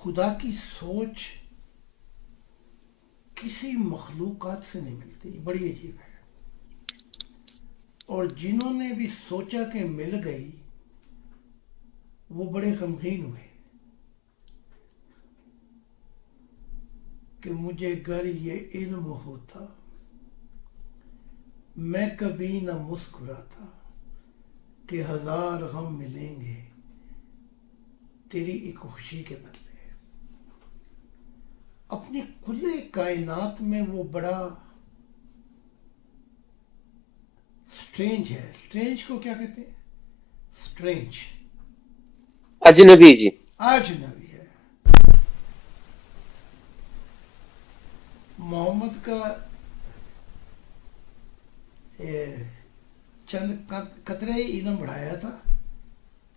خدا کی سوچ کسی مخلوقات سے نہیں ملتی، بڑی عجیب ہے۔ اور جنہوں نے بھی سوچا کہ مل گئی وہ بڑے غمگین ہوئے کہ مجھے گر یہ علم ہوتا میں کبھی نہ مسکراتا کہ ہزار غم ملیں گے تیری ایک خوشی کے بدلے۔ اپنی کل کائنات میں وہ بڑا سٹرینج ہے۔ سٹرینج کو کیا کہتے ہیں؟ سٹرینج، اجنبی جی۔ اجنبی ہے۔ محمد کا چند قطرے علم بڑھایا تھا،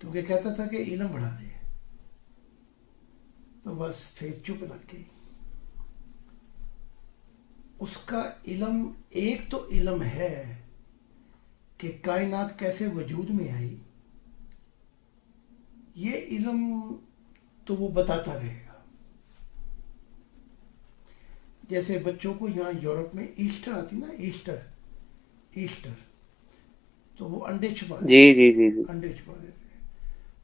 کیونکہ کہتا تھا کہ علم بڑھا دے، تو بس پھر چپ لگ گئی۔ اس کا علم ایک تو علم ہے کہ کائنات کیسے وجود میں آئی، یہ علم تو وہ بتاتا رہے گا۔ جیسے بچوں کو یہاں یورپ میں ایسٹر آتی نا، ایسٹر تو وہ انڈے چھپا جی دیتے جی جی جی۔ ہیں، انڈے چھپا دیتے ہیں،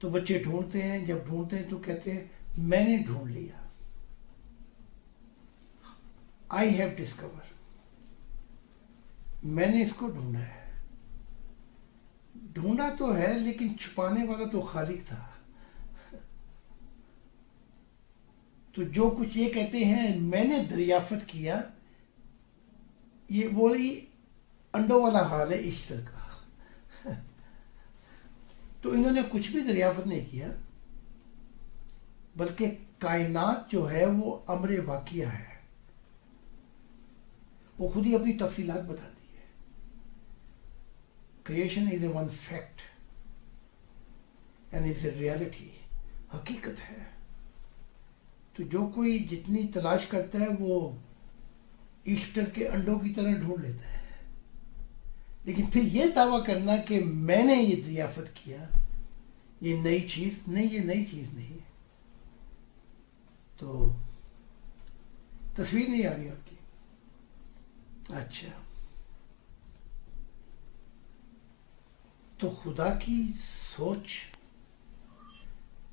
تو بچے ڈھونڈتے ہیں، جب ڈھونڈتے ہیں تو کہتے ہیں میں نے ڈھونڈ لیا، آئی ہیو ڈسکور، میں نے اس کو ڈھونڈا ہے۔ ڈھونڈا تو ہے لیکن چھپانے والا تو خالق تھا۔ تو جو کچھ یہ کہتے ہیں میں نے دریافت کیا، یہ وہی انڈوں والا حال ہے ایسٹر کا۔ تو انہوں نے کچھ بھی دریافت نہیں کیا، بلکہ کائنات جو ہے وہ امر واقعہ ہے، وہ خود ہی اپنی تفصیلات بتاتی ہے۔ Creation is a one fact and is a reality, حقیقت ہے۔ تو جو کوئی جتنی تلاش کرتا ہے وہ ایسٹر کے انڈوں کی طرح ڈھونڈ لیتا ہے، لیکن پھر یہ دعویٰ کرنا کہ میں نے یہ دریافت کیا، یہ نئی چیز نہیں، یہ نئی چیز نہیں۔ تو تصویر نہیں آ رہی آپ کی؟ اچھا، تو خدا کی سوچ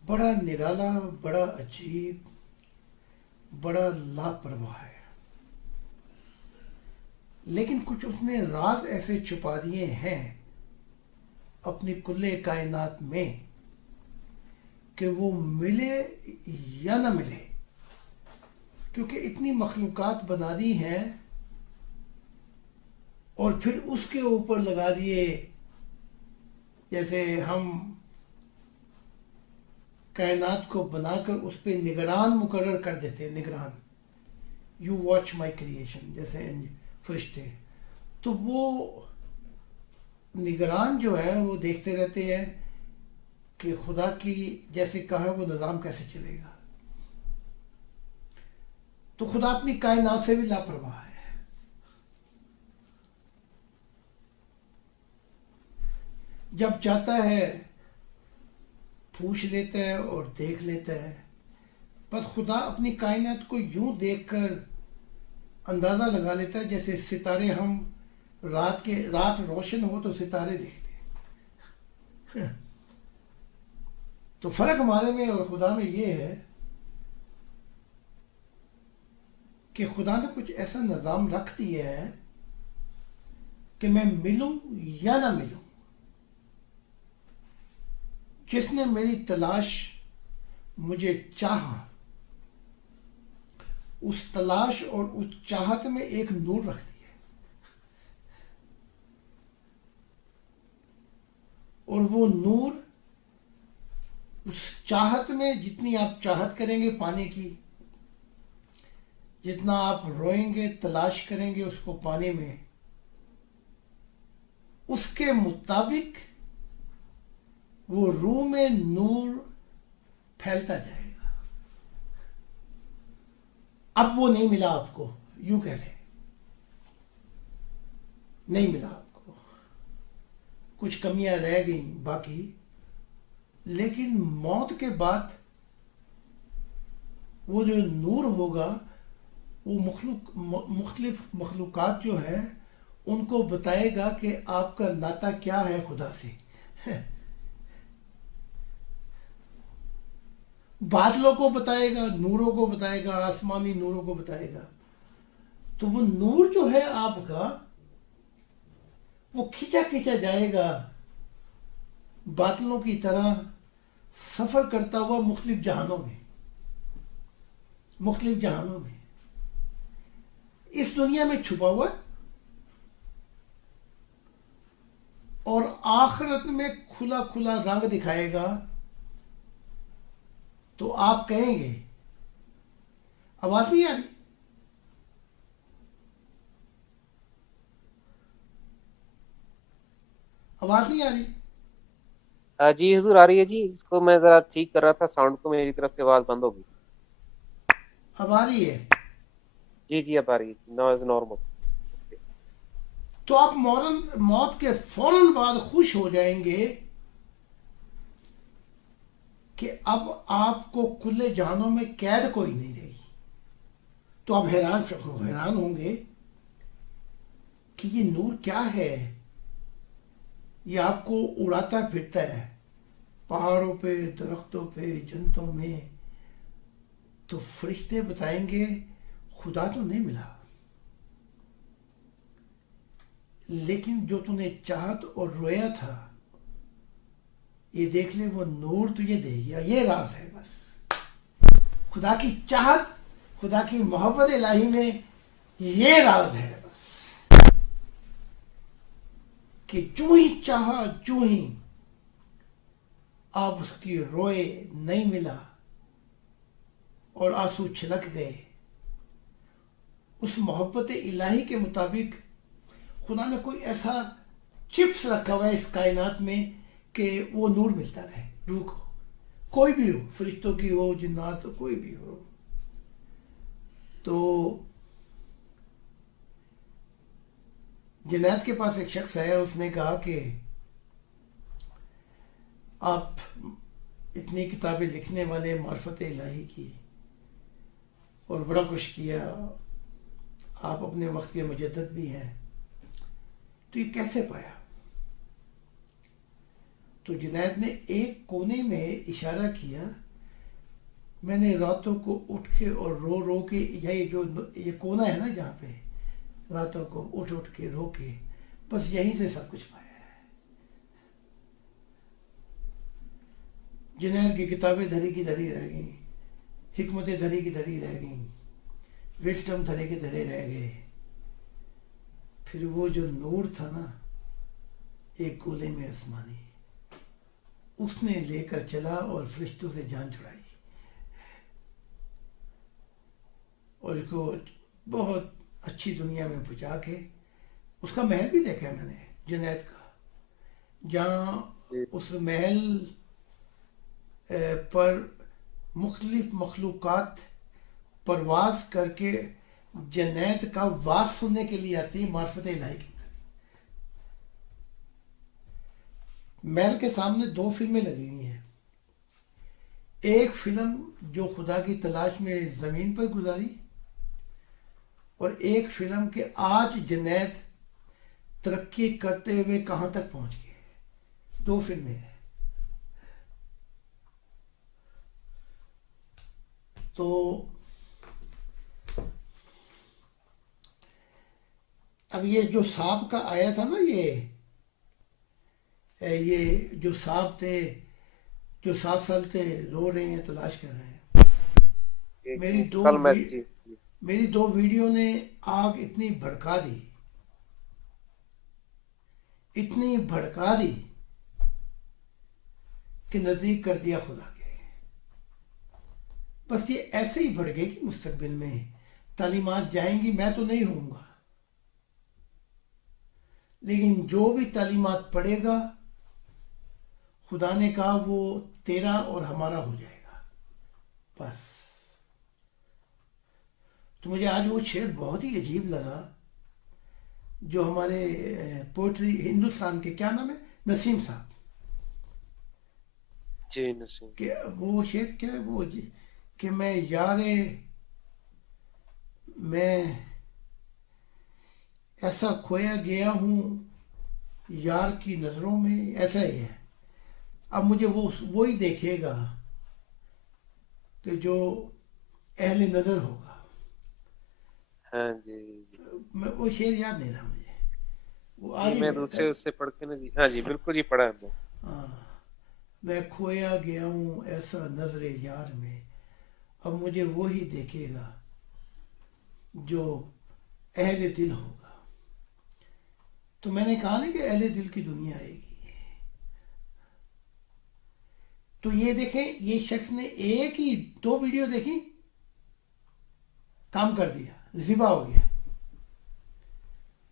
بڑا نرالا، بڑا عجیب، بڑا لاپرواہ ہے، لیکن کچھ اس نے راز ایسے چھپا دیے ہیں اپنی کل کائنات میں کہ وہ ملے یا نہ ملے، کیونکہ اتنی مخلوقات بنا دی ہیں اور پھر اس کے اوپر لگا دیے، جیسے ہم کائنات کو بنا کر اس پہ نگران مقرر کر دیتے ہیں، نگران، یو واچ مائی کریشن، جیسے فرشتے، تو وہ نگران جو ہے وہ دیکھتے رہتے ہیں کہ خدا کی جیسے کہا وہ نظام کیسے چلے گا۔ تو خدا اپنی کائنات سے بھی لاپرواہ ہے۔ جب چاہتا ہے پوچھ لیتا ہے اور دیکھ لیتا ہے۔ بس خدا اپنی کائنات کو یوں دیکھ کر اندازہ لگا لیتا ہے جیسے ستارے، ہم رات روشن ہو تو ستارے دیکھتے ہیں۔ تو فرق ہمارے میں اور خدا میں یہ ہے کہ خدا نے کچھ ایسا نظام رکھ دیا ہے کہ میں ملوں یا نہ ملوں، جس نے میری تلاش مجھے چاہا، اس تلاش اور اس چاہت میں ایک نور رکھ دیا ہے، اور وہ نور اس چاہت میں جتنی آپ چاہت کریں گے پانے کی، جتنا آپ روئیں گے تلاش کریں گے اس کو پانے میں، اس کے مطابق وہ روح میں نور پھیلتا جائے گا۔ اب وہ نہیں ملا آپ کو، یوں کہہ لیں، نہیں ملا آپ کو، کچھ کمیاں رہ گئیں باقی، لیکن موت کے بعد وہ جو نور ہوگا وہ مختلف مخلوقات جو ہیں ان کو بتائے گا کہ آپ کا ناطہ کیا ہے خدا سے. بادلوں کو بتائے گا، نوروں کو بتائے گا، آسمانی نوروں کو بتائے گا. تو وہ نور جو ہے آپ کا وہ کھینچا کھینچا جائے گا بادلوں کی طرح، سفر کرتا ہوا مختلف جہانوں میں، مختلف جہانوں میں. اس دنیا میں چھپا ہوا اور آخرت میں کھلا کھلا رنگ دکھائے گا. تو آپ کہیں گے، آواز نہیں آ رہی؟ آواز نہیں آ رہی؟ جی حضور آ رہی ہے جی. اس کو میں ذرا ٹھیک کر رہا تھا، ساؤنڈ کو میری طرف سے آواز بند ہو گئی. اب آ رہی ہے؟ جی جی اب آ رہی ہے، نوائز نارمل. تو آپ موت کے فوراً بعد خوش ہو جائیں گے کہ اب آپ کو کھلے جہانوں میں قید کوئی نہیں رہی. تو آپ حیران ہوں گے کہ یہ نور کیا ہے. یہ آپ کو اڑاتا پھرتا ہے پہاڑوں پہ، درختوں پہ، جنتوں میں. تو فرشتے بتائیں گے خدا تو نہیں ملا، لیکن جو تو نے چاہت اور رویا تھا یہ دیکھ لے، وہ نور تجھے دے گیا. یہ راز ہے بس. خدا کی چاہت، خدا کی محبت الہی میں یہ راز ہے بس، کہ جو ہی چاہا جو ہی آپ اس کی روئے، نہیں ملا اور آنسو چھلک گئے. اس محبت الہی کے مطابق خدا نے کوئی ایسا چپس رکھا ہوا ہے اس کائنات میں کہ وہ نور ملتا رہے روح کو، کوئی بھی ہو، فرشتوں کی ہو، جنات ہو، کوئی بھی ہو. تو جنید کے پاس ایک شخص آیا، اس نے کہا کہ آپ اتنی کتابیں لکھنے والے، معرفت الہی کی اور بڑا کچھ کیا، آپ اپنے وقت کے مجدد بھی ہیں، تو یہ کیسے پایا؟ تو جنید نے ایک کونے میں اشارہ کیا. میں نے راتوں کو اٹھ کے اور رو رو کے، یہ کونا ہے نا جہاں پہ راتوں کو اٹھ اٹھ کے رو کے، بس یہیں سے سب کچھ پایا ہے. جنید کی کتابیں دھری کی دھری رہ گئیں، حکمتیں دھری کی دھری رہ گئیں، وسڈم دھرے کے دھرے رہ گئے. پھر وہ جو نور تھا نا ایک گولے میں آسمانی، اس نے لے کر چلا اور فرشتوں سے جان چھڑائی، اور اس کو بہت اچھی دنیا میں پہنچا کے، اس کا محل بھی دیکھا میں نے جنید کا، جہاں جی اس محل پر مختلف مخلوقات پرواز کر کے جنید کا واز سننے کے لیے آتی، معرفت الہی کی. محل کے سامنے 2 فلمیں لگی ہوئی ہیں. ایک فلم جو خدا کی تلاش میں زمین پر گزاری، اور ایک فلم کہ آج جنید ترقی کرتے ہوئے کہاں تک پہنچ گئے. 2 فلمیں ہیں. تو اب یہ جو سانپ کا آیا تھا نا، یہ جو سانپ تھے جو 7 سال سے رو رہے ہیں، تلاش کر رہے ہیں. ایک میری دو کل میں وی- جی جی میری 2 ویڈیو نے آگ اتنی بھڑکا دی، اتنی بھڑکا دی کہ نزدیک کر دیا خدا کے. بس یہ ایسے ہی بڑھ گئے کہ مستقبل میں تعلیمات جائیں گی، میں تو نہیں ہوں گا، لیکن جو بھی تعلیمات پڑھے گا خدا نے کہا وہ تیرا اور ہمارا ہو جائے گا. بس. تو مجھے آج وہ شعر بہت ہی عجیب لگا جو ہمارے پوئٹری ہندوستان کے، کیا نام ہے، نسیم صاحب، جی نسیم. کہ وہ شعر کیا ہے، وہ کہ میں میں ایسا کھویا گیا ہوں یار کی نظروں میں، ایسا ہی ہے. اب مجھے وہی دیکھے گا کہ جو اہل نظر ہوگا. ہاں جی وہ شعر یاد نہیں رہا مجھے، وہ جی، آج ہی میں پڑھا تھا. دوسرے اس سے پڑھ کے نا جی، ہاں جی بالکل جی پڑھا ہے میں. ہاں، میں کھویا گیا ہوں ایسا نظر یار میں، اب مجھے وہی دیکھے گا جو اہل دل ہوگا. تو میں نے کہا نا کہ اہل دل کی دنیا آئے گی. تو یہ دیکھیں، یہ شخص نے ایک ہی 2 ویڈیو دیکھی، کام کر دیا، ذبح ہو گیا.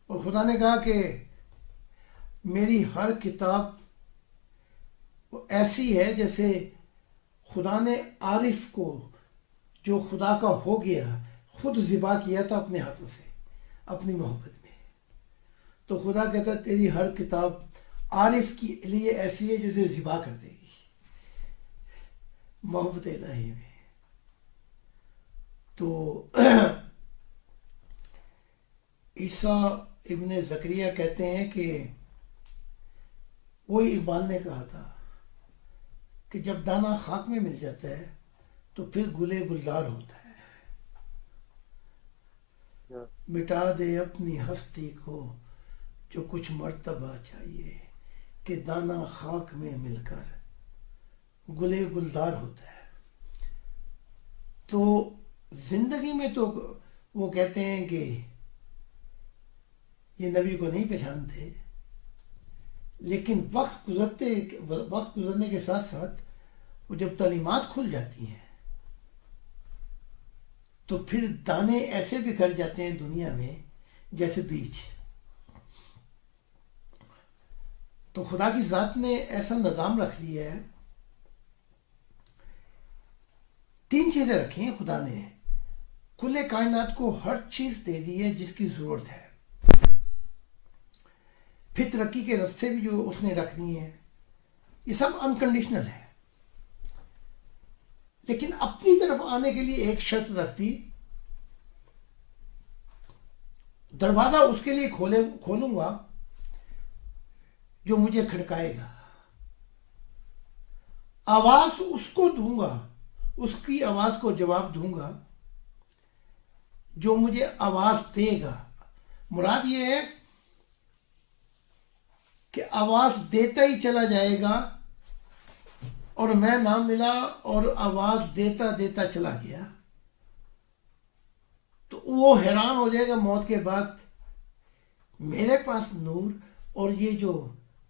اور خدا نے کہا کہ میری ہر کتاب ایسی ہے جیسے خدا نے عارف کو جو خدا کا ہو گیا خود ذبح کیا تھا اپنے ہاتھوں سے اپنی محبت میں. تو خدا کہتا ہے تیری ہر کتاب عارف کے لیے ایسی ہے جسے ذبح کر دے گی محبت الہی میں. تو عیسیٰ ابن زکریا کہتے ہیں کہ وہی اقبال نے کہا تھا کہ جب دانہ خاک میں مل جاتا ہے تو پھر گلے گلزار ہوتا ہے. مٹا دے اپنی ہستی کو جو کچھ مرتبہ چاہیے کہ دانہ خاک میں مل کر گلے گلزار ہوتا ہے. تو زندگی میں تو وہ کہتے ہیں کہ یہ نبی کو نہیں پہچانتے، لیکن وقت گزرنے کے ساتھ ساتھ وہ جب تعلیمات کھل جاتی ہیں تو پھر دانے ایسے بکھر جاتے ہیں دنیا میں جیسے بیج. تو خدا کی ذات نے ایسا نظام رکھ دیا ہے. 3 چیزیں رکھی ہیں خدا نے. کل کائنات کو ہر چیز دے دی ہے جس کی ضرورت ہے. پھر ترقی کے راستے بھی جو اس نے رکھ دیے ہیں، یہ سب انکنڈیشنل ہے. لیکن اپنی طرف آنے کے لیے ایک شرط رکھ دی، دروازہ اس کے لیے کھولوں گا جو مجھے کھڑکائے گا. آواز اس کو دوں گا، اس کی آواز کو جواب دوں گا جو مجھے آواز دے گا. مراد یہ ہے کہ آواز دیتا ہی چلا جائے گا اور میں نہ ملا اور آواز دیتا دیتا چلا گیا تو وہ حیران ہو جائے گا موت کے بعد، میرے پاس نور اور یہ جو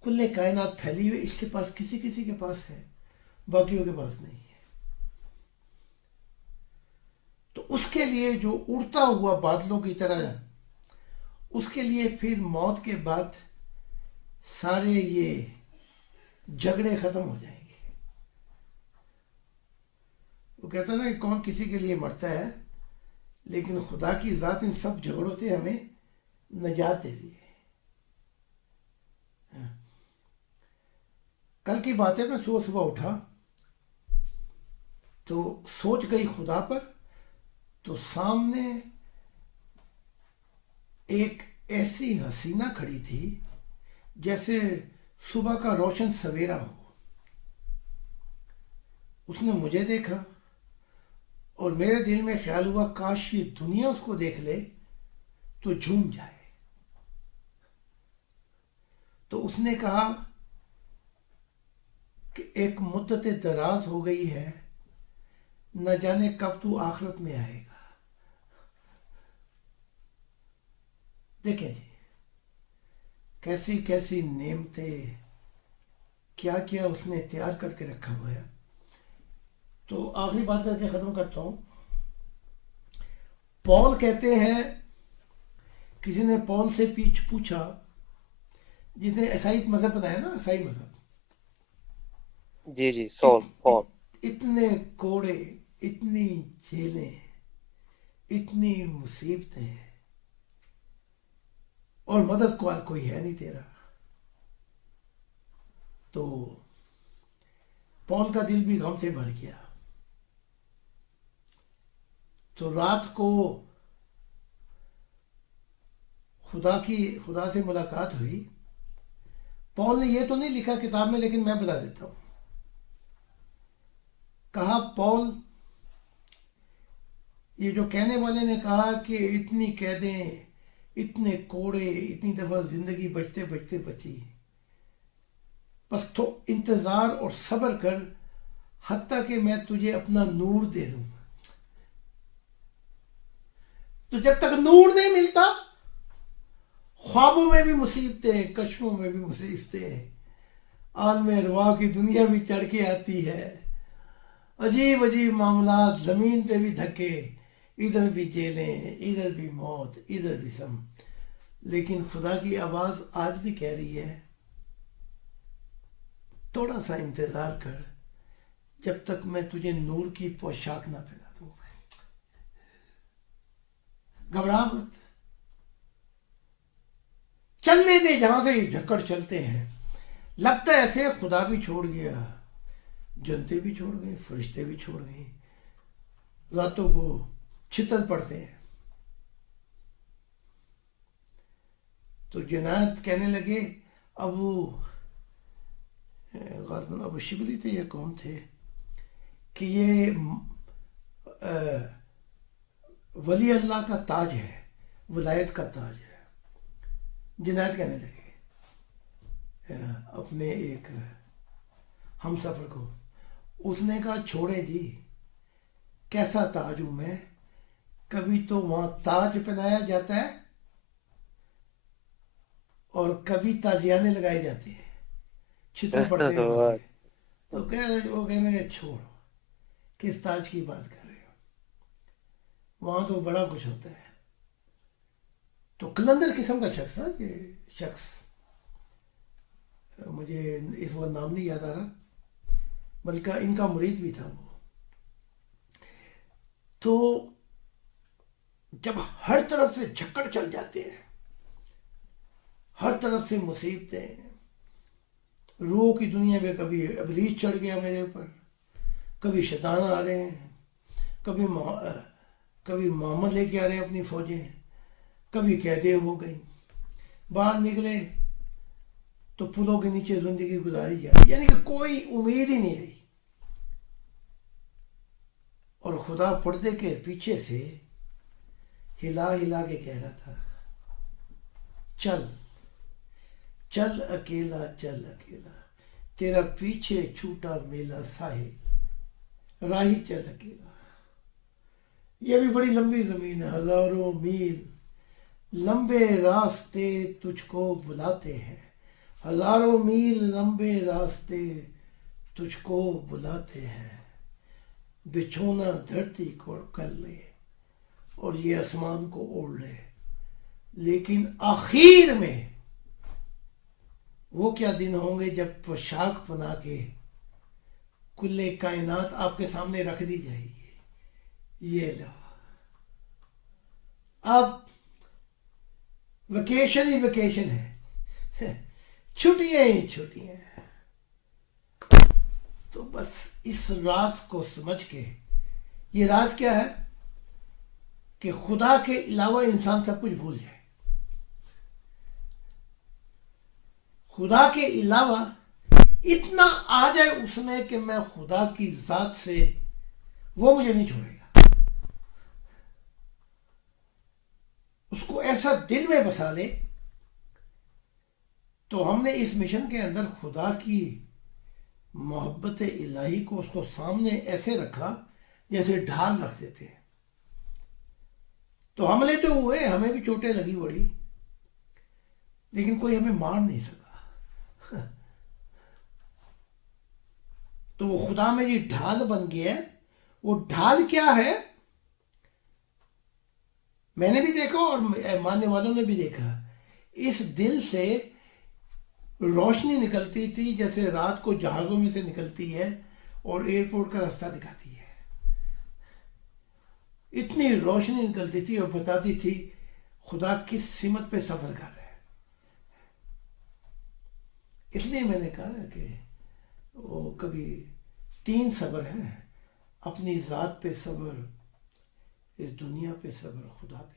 کل کائنات پھیلی ہوئی اس کے پاس کسی کے پاس ہے، باقیوں کے پاس نہیں ہے. تو اس کے لیے جو اڑتا ہوا بادلوں کی طرح ہے، اس کے لیے پھر موت کے بعد سارے یہ جھگڑے ختم ہو جائیں گے. وہ کہتا ہے نا کہ کون کسی کے لیے مرتا ہے، لیکن خدا کی ذات ان سب جھگڑوں سے ہمیں نجات دے دی ہے. کل کی بات ہے، میں صبح اٹھا تو سوچ گئی خدا پر، تو سامنے ایک ایسی حسینہ کھڑی تھی جیسے صبح کا روشن سویرا ہو. اس نے مجھے دیکھا اور میرے دل میں خیال ہوا کاش یہ دنیا اس کو دیکھ لے تو جھوم جائے. تو اس نے کہا کہ ایک مدت دراز ہو گئی ہے، نہ جانے کب تو آخرت میں آئے گا. دیکھیں جی کیسی کیسی نعمتیں، کیا کیا اس نے تیار کر کے رکھا ہوا ہے. تو آخری بات کر کے ختم کرتا ہوں. پول کہتے ہیں، کسی نے پول سے پوچھا، جس نے عیسائی مذہب بتایا نا، عیسائی مذہب، جی جی پال. اتنے کوڑے، اتنی جیلیں، اتنی مصیبتیں، اور مدد کو کوئی ہے نہیں تیرا. تو پول کا دل بھی غم سے بھر گیا. تو رات کو خدا سے ملاقات ہوئی. پال نے یہ تو نہیں لکھا کتاب میں، لیکن میں بتا دیتا ہوں. کہا پال، یہ جو کہنے والے نے کہا کہ اتنی قیدیں، اتنے کوڑے، اتنی دفعہ زندگی بچتے بچتے بچی، بس تو انتظار اور صبر کر حتیٰ کہ میں تجھے اپنا نور دے دوں. تو جب تک نور نہیں ملتا، خوابوں میں بھی مصیبتیں، کشفوں میں بھی مصیبتیں، عالم ارواح کی دنیا بھی چڑھ کے آتی ہے، عجیب عجیب معاملات، زمین پہ بھی دھکے، ادھر بھی جیلیں، ادھر بھی موت، ادھر بھی سم. لیکن خدا کی آواز آج بھی کہہ رہی ہے تھوڑا سا انتظار کر جب تک میں تجھے نور کی پوشاک نہ پہنا دوں. گھبرا مت، چلنے دے جہاں سے یہ جھکڑ چلتے ہیں. لگتا ہے ایسے خدا بھی چھوڑ گیا، جنتے بھی چھوڑ گئے، فرشتے بھی چھوڑ گئے، راتوں کو چھتر پڑتے ہیں. تو جنات کہنے لگے، ابو شبلی تھے یا کون تھے، کہ یہ ولی اللہ کا تاج ہے، ولایت کا تاج ہے. جنات کہنے لگے اپنے ایک ہم سفر کو. اس نے کہا چھوڑے جی، کیسا تاج ہوں میں، کبھی تو وہاں تاج پہنایا جاتا ہے اور کبھی تازیانے لگائے جاتے ہیں، چھتر پڑتے ہیں وہاں سے. تو وہ کہنے لگے چھوڑ، کس تاج کی بات کر رہے ہو، وہاں تو بڑا کچھ ہوتا ہے. تو کلندر قسم کا شخص تھا یہ شخص، مجھے اس وقت نام نہیں یاد آ رہا، بلکہ ان کا مرید بھی تھا وہ. تو جب ہر طرف سے جھکڑ چل جاتے ہیں، ہر طرف سے مصیبتیں، روح کی دنیا میں کبھی ابلیس چڑھ گیا میرے اوپر، کبھی شیطان آ رہے ہیں، کبھی محمد لے کے آ رہے ہیں اپنی فوجیں، کبھی قیدیں ہو گئی، باہر نکلے تو پلوں کے نیچے زندگی گزاری جائے، یعنی کہ کوئی امید ہی نہیں رہی. اور خدا پردے کے پیچھے سے ہلا ہلا کے کہہ رہا تھا چل چل اکیلا، چل اکیلا، تیرا پیچھے چھوٹا میلا ساحل، راہی چل اکیلا. یہ بھی بڑی لمبی زمین ہے، ہزاروں میل لمبے راستے تجھ کو بلاتے ہیں، ہزاروں میل لمبے راستے تجھ کو بلاتے ہیں. بچھونا دھرتی کو کر لے اور یہ آسمان کو اوڑھ لے، لیکن آخر میں وہ کیا دن ہوں گے جب پوشاک بنا کے کل کائنات آپ کے سامنے رکھ دی جائے گی. یہ لو، اب ویکیشن ہی ویکیشن ہے، چھٹیاں ہی چھٹیاں ہیں. تو بس اس راز کو سمجھ کے، یہ راز کیا ہے کہ خدا کے علاوہ انسان سب کچھ بھول جائے. خدا کے علاوہ اتنا آ جائے اس میں کہ میں خدا کی ذات سے، وہ مجھے نہیں چھوڑے گا. اس کو ایسا دل میں بسا لے. تو ہم نے اس مشن کے اندر خدا کی محبت الہی کو اس کو سامنے ایسے رکھا جیسے ڈھال رکھ دیتے ہیں. تو حملے تو ہوئے، ہمیں بھی چوٹیں لگی بڑی، لیکن کوئی ہمیں مار نہیں سکا. تو وہ خدا میں یہ ڈھال بن گیا. وہ ڈھال کیا ہے، میں نے بھی دیکھا اور ماننے والوں نے بھی دیکھا. اس دل سے روشنی نکلتی تھی جیسے رات کو جہازوں میں سے نکلتی ہے اور ایئرپورٹ کا راستہ دکھاتی ہے. اتنی روشنی نکلتی تھی اور بتاتی تھی خدا کس سمت پہ سفر کر رہے ہیں. اس لیے میں نے کہا کہ وہ کبھی 3 صبر ہیں: اپنی ذات پہ صبر، اس دنیا پہ صبر، خدا پہ